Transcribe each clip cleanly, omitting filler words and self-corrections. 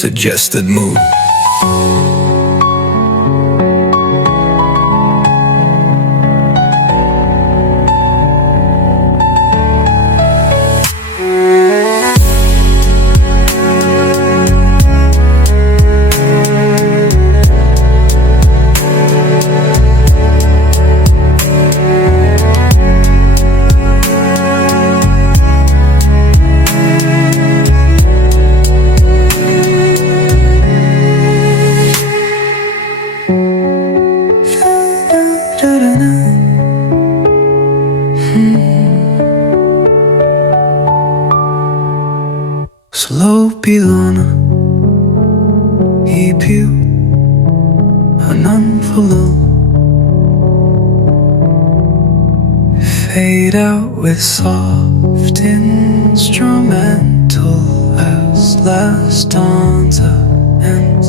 Suggested mood. Slow pilona i più unenvelope, fade out with soft instrumental as last stanza ends.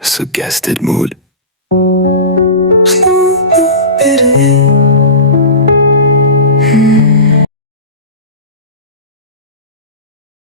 Suggested mood.